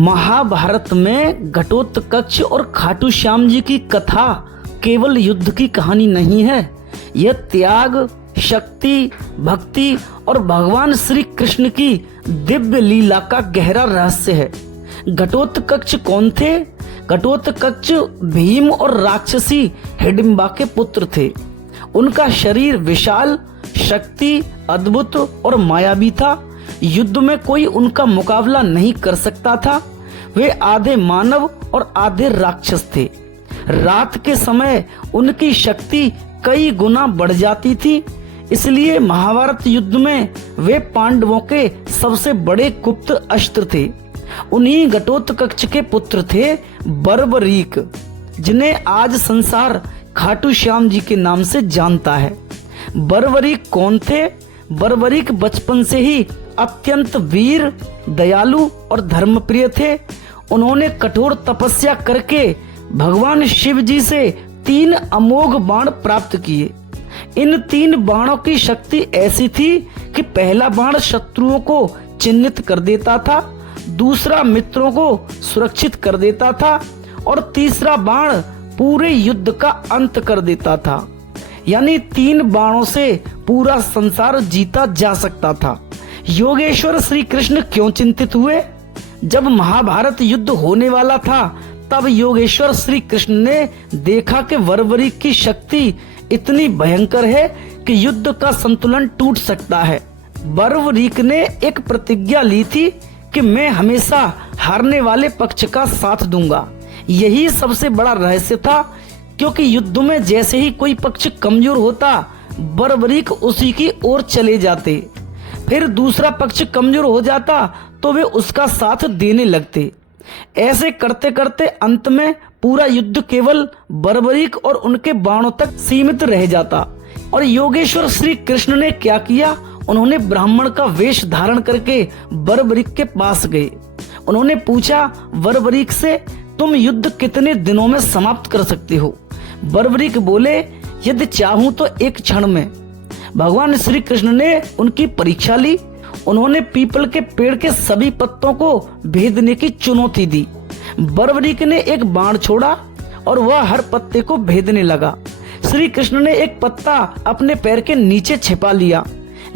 महाभारत में घटोत्कच और खाटू श्याम जी की कथा केवल युद्ध की कहानी नहीं है। यह त्याग, शक्ति, भक्ति और भगवान श्री कृष्ण की दिव्य लीला का गहरा रहस्य है। घटोत्कच कौन थे? घटोत्कच भीम और राक्षसी हिडिंबा के पुत्र थे। उनका शरीर विशाल, शक्ति अद्भुत और मायावी था। युद्ध में कोई उनका मुकाबला नहीं कर सकता था। वे आधे मानव और आधे राक्षस थे। रात के समय उनकी शक्ति कई गुना बढ़ जाती थी, इसलिए महाभारत युद्ध में वे पांडवों के सबसे बड़े गुप्त अस्त्र थे। उन्हीं घटोत्कच के पुत्र थे बर्बरीक, जिन्हें आज संसार खाटू श्याम जी के नाम से जानता है। बर्बरीक कौन थे? बर्बरीक बचपन से ही अत्यंत वीर, दयालु और धर्मप्रिय थे। उन्होंने कठोर तपस्या करके भगवान शिव जी से 3 अमोघ बाण प्राप्त किए। इन 3 बाणों की शक्ति ऐसी थी कि पहला बाण शत्रुओं को चिन्हित कर देता था, दूसरा मित्रों को सुरक्षित कर देता था और तीसरा बाण पूरे युद्ध का अंत कर देता था। यानी 3 बाणों से पूरा संसार जीता जा सकता था। योगेश्वर श्री कृष्ण क्यों चिंतित हुए? जब महाभारत युद्ध होने वाला था तब योगेश्वर श्री कृष्ण ने देखा कि बर्बरीक की शक्ति इतनी भयंकर है कि युद्ध का संतुलन टूट सकता है। बर्बरीक ने एक प्रतिज्ञा ली थी कि मैं हमेशा हारने वाले पक्ष का साथ दूंगा। यही सबसे बड़ा रहस्य था, क्योंकि युद्ध में जैसे ही कोई पक्ष कमजोर होता बर्बरीक उसी की ओर चले जाते। फिर दूसरा पक्ष कमजोर हो जाता तो वे उसका साथ देने लगते। ऐसे करते करते अंत में पूरा युद्ध केवल बर्बरीक और उनके बाणों तक सीमित रह जाता। और योगेश्वर श्री कृष्ण ने क्या किया? उन्होंने ब्राह्मण का वेश धारण करके बर्बरीक के पास गए। उन्होंने पूछा बर्बरीक से, तुम युद्ध कितने दिनों में समाप्त कर सकते हो? बर्बरीक बोले, यदि चाहूं तो एक क्षण में। भगवान श्री कृष्ण ने उनकी परीक्षा ली। उन्होंने पीपल के पेड़ के सभी पत्तों को भेदने की चुनौती दी। बर्बरीक ने एक बाण छोड़ा और वह हर पत्ते को भेदने लगा। श्री कृष्ण ने एक पत्ता अपने पैर के नीचे छिपा लिया,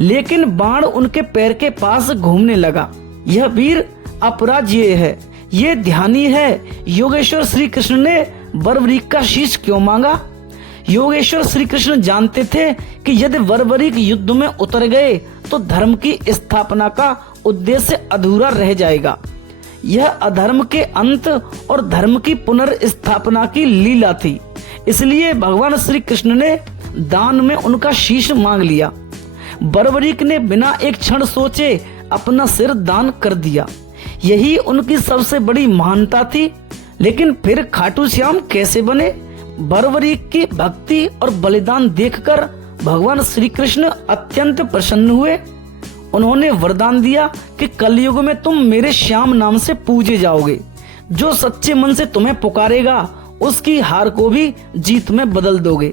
लेकिन बाण उनके पैर के पास घूमने लगा। यह वीर अपराजेय है, ये ध्यानी है। योगेश्वर श्री कृष्ण ने बर्बरीक का शीश क्यों मांगा? योगेश्वर श्री कृष्ण जानते थे कि यदि बर्बरीक युद्ध में उतर गए तो धर्म की स्थापना का उद्देश्य अधूरा रह जाएगा। यह अधर्म के अंत और धर्म की पुनर्स्थापना की लीला थी। इसलिए भगवान श्री कृष्ण ने दान में उनका शीश मांग लिया। बर्बरीक ने बिना एक क्षण सोचे अपना सिर दान कर दिया। यही उनकी सबसे बड़ी महानता थी। लेकिन फिर खाटू श्याम कैसे बने? बर्बरीक की भक्ति और बलिदान देखकर भगवान श्री कृष्ण अत्यंत प्रसन्न हुए। उन्होंने वरदान दिया कि कलयुग में तुम मेरे श्याम नाम से पूजे जाओगे। जो सच्चे मन से तुम्हें पुकारेगा उसकी हार को भी जीत में बदल दोगे।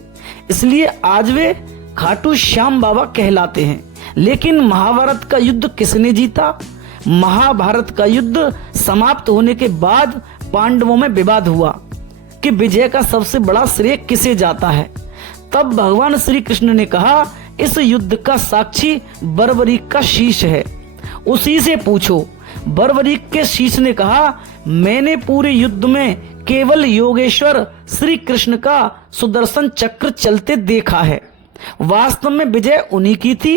इसलिए आज वे खाटू श्याम बाबा कहलाते हैं। लेकिन महाभारत का युद्ध किसने जीता? महाभारत का युद्ध समाप्त होने के बाद पांडवों में विवाद हुआ कि विजय का सबसे बड़ा श्रेय किसे जाता है। तब भगवान श्री कृष्ण ने कहा, इस युद्ध का साक्षी बर्बरीक का शीश है, उसी से पूछो। बर्बरीक के शीश ने कहा, मैंने पूरे युद्ध में केवल योगेश्वर श्री कृष्ण का सुदर्शन चक्र चलते देखा है। वास्तव में विजय उन्हीं की थी।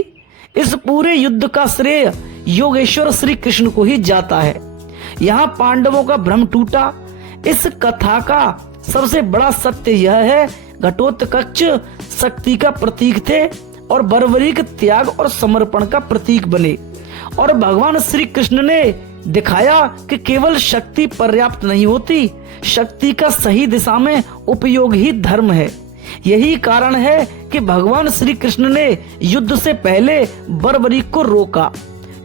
इस पूरे युद्ध का श्रेय योगेश्वर श्री कृष्ण को ही जाता है। यहाँ पांडवों का भ्रम टूटा। इस कथा का सबसे बड़ा सत्य यह है, घटोत्कच शक्ति का प्रतीक थे और बर्बरीक त्याग और समर्पण का प्रतीक बने। और भगवान श्री कृष्ण ने दिखाया कि केवल शक्ति पर्याप्त नहीं होती, शक्ति का सही दिशा में उपयोग ही धर्म है। यही कारण है कि भगवान श्री कृष्ण ने युद्ध से पहले बर्बरीक को रोका,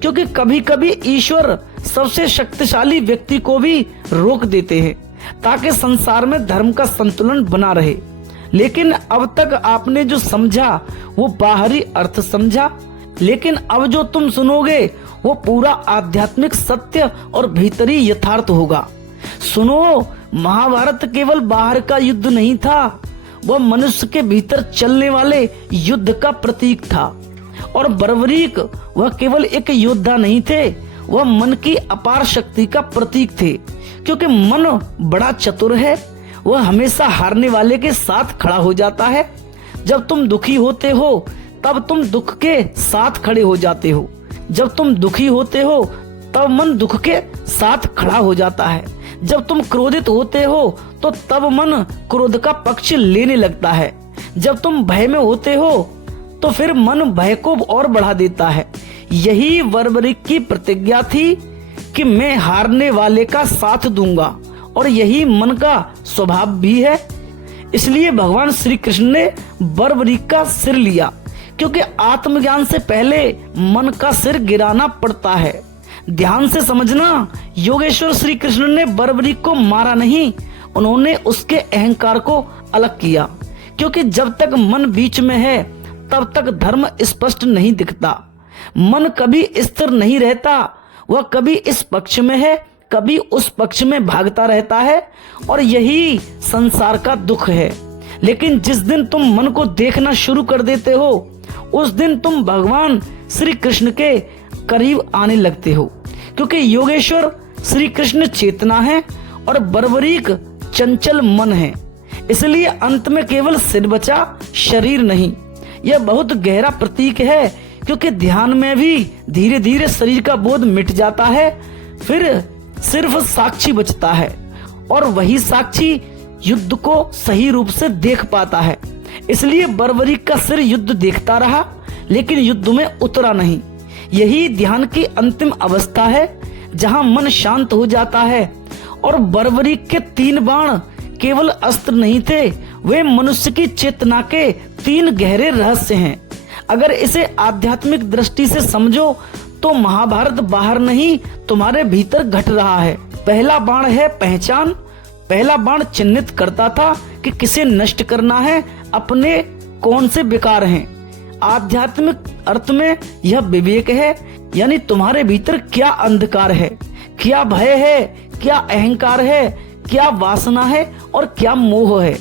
क्योंकि कभी कभी ईश्वर सबसे शक्तिशाली व्यक्ति को भी रोक देते हैं ताकि संसार में धर्म का संतुलन बना रहे। लेकिन अब तक आपने जो समझा वो बाहरी अर्थ समझा, लेकिन अब जो तुम सुनोगे वो पूरा आध्यात्मिक सत्य और भीतरी यथार्थ होगा। सुनो, महाभारत केवल बाहर का युद्ध नहीं था, वह मनुष्य के भीतर चलने वाले युद्ध का प्रतीक था। और बर्बरीक वह केवल एक योद्धा नहीं थे, वह मन की अपार शक्ति का प्रतीक थे। क्योंकि मन बड़ा चतुर है, वह हमेशा हारने वाले के साथ खड़ा हो जाता है। जब तुम दुखी होते हो तब तुम दुख के साथ खड़े हो जाते हो। जब तुम दुखी होते हो तब मन दुख के साथ खड़ा हो जाता है। जब तुम क्रोधित होते हो तो तब मन क्रोध का पक्ष लेने लगता है। जब तुम भय में होते हो तो फिर मन भय को और बढ़ा देता है। यही बर्बरीक की प्रतिज्ञा थी कि मैं हारने वाले का साथ दूंगा, और यही मन का स्वभाव भी है। इसलिए भगवान श्री कृष्ण ने बर्बरीक का सिर लिया, क्योंकि आत्मज्ञान से पहले मन का सिर गिराना पड़ता है। ध्यान से समझना, योगेश्वर श्री कृष्ण ने बर्बरीक को मारा नहीं, उन्होंने उसके अहंकार को अलग किया। क्योंकि जब तक मन बीच में है तब तक धर्म स्पष्ट नहीं दिखता। मन कभी स्थिर नहीं रहता, वह कभी इस पक्ष में है कभी उस पक्ष में भागता रहता है, और यही संसार का दुख है। लेकिन जिस दिन तुम मन को देखना शुरू कर देते हो उस दिन तुम भगवान श्री कृष्ण के करीब आने लगते हो। क्योंकि योगेश्वर श्री कृष्ण चेतना है और बर्बरीक चंचल मन है। इसलिए अंत में केवल सिर बचा, शरीर नहीं। यह बहुत गहरा प्रतीक है, क्योंकि ध्यान में भी धीरे धीरे शरीर का बोध मिट जाता है, फिर सिर्फ साक्षी बचता है, और वही साक्षी युद्ध को सही रूप से देख पाता है। इसलिए बर्बरीक का सिर युद्ध देखता रहा, लेकिन युद्ध में उतरा नहीं। यही ध्यान की अंतिम अवस्था है, जहां मन शांत हो जाता है। और बर्बरीक के 3 बाण केवल अस्त्र नहीं थे, वे मनुष्य की चेतना के 3 गहरे रहस्य हैं। अगर इसे आध्यात्मिक दृष्टि से समझो तो महाभारत बाहर नहीं, तुम्हारे भीतर घट रहा है। पहला बाण है पहचान। पहला बाण चिन्हित करता था कि किसे नष्ट करना है, अपने कौन से विकार हैं। आध्यात्मिक अर्थ में यह विवेक है, यानी तुम्हारे भीतर क्या अंधकार है, क्या भय है, क्या अहंकार है, क्या वासना है और क्या मोह है।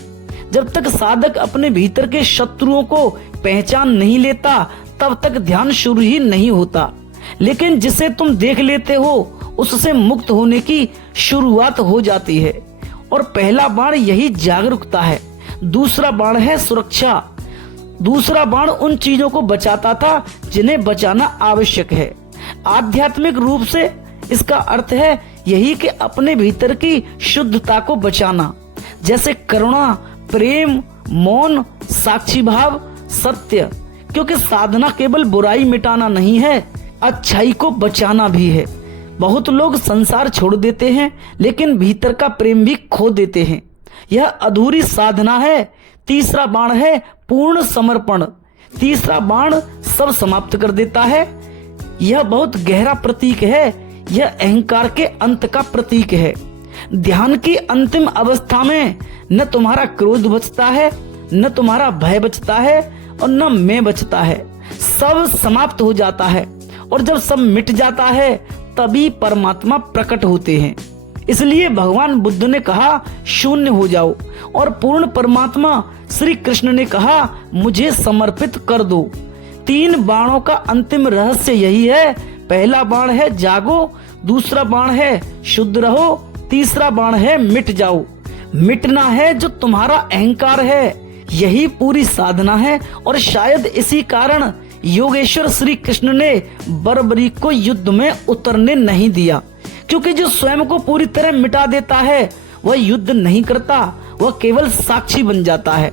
जब तक साधक अपने भीतर के शत्रुओं को पहचान नहीं लेता तब तक ध्यान शुरू ही नहीं होता। लेकिन जिसे तुम देख लेते हो उससे मुक्त होने की शुरुआत हो जाती है। और पहला बाण यही जागरूकता है। दूसरा बाण है सुरक्षा। दूसरा बाण उन चीजों को बचाता था जिन्हें बचाना आवश्यक है। आध्यात्मिक रूप से इसका अर्थ है यही कि अपने भीतर की शुद्धता को बचाना, जैसे करुणा, प्रेम, मौन, साक्षी भाव, सत्य। क्योंकि साधना केवल बुराई मिटाना नहीं है, अच्छाई को बचाना भी है। बहुत लोग संसार छोड़ देते हैं, लेकिन भीतर का प्रेम भी खो देते हैं। यह अधूरी साधना है। तीसरा बाण है पूर्ण समर्पण। तीसरा बाण सब समाप्त कर देता है। यह बहुत गहरा प्रतीक है। यह अहंकार के अंत का प्रतीक है। ध्यान की अंतिम अवस्था में न तुम्हारा क्रोध बचता है, न तुम्हारा भय बचता है, और न मैं बचता है। सब समाप्त हो जाता है, और जब सब मिट जाता है तभी परमात्मा प्रकट होते हैं। इसलिए भगवान बुद्ध ने कहा शून्य हो जाओ, और पूर्ण परमात्मा श्री कृष्ण ने कहा मुझे समर्पित कर दो। 3 बाणों का अंतिम रहस्य यही है। पहला बाण है जागो, दूसरा बाण है शुद्ध रहो, तीसरा बाण है मिट जाओ। मिटना है जो तुम्हारा अहंकार है। यही पूरी साधना है, और शायद इसी कारण योगेश्वर श्री कृष्ण ने बर्बरीक को युद्ध में उतरने नहीं दिया। क्योंकि जो स्वयं को पूरी तरह मिटा देता है वह युद्ध नहीं करता, वह केवल साक्षी बन जाता है।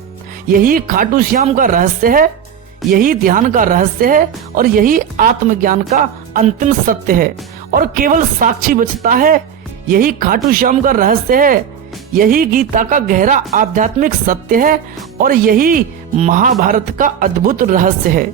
यही खाटू श्याम का रहस्य है, यही ध्यान का रहस्य है, और यही आत्मज्ञान का अंतिम सत्य है। और केवल साक्षी बचता है, यही खाटू श्याम का रहस्य है, यही गीता का गहरा आध्यात्मिक सत्य है, और यही महाभारत का अद्भुत रहस्य है।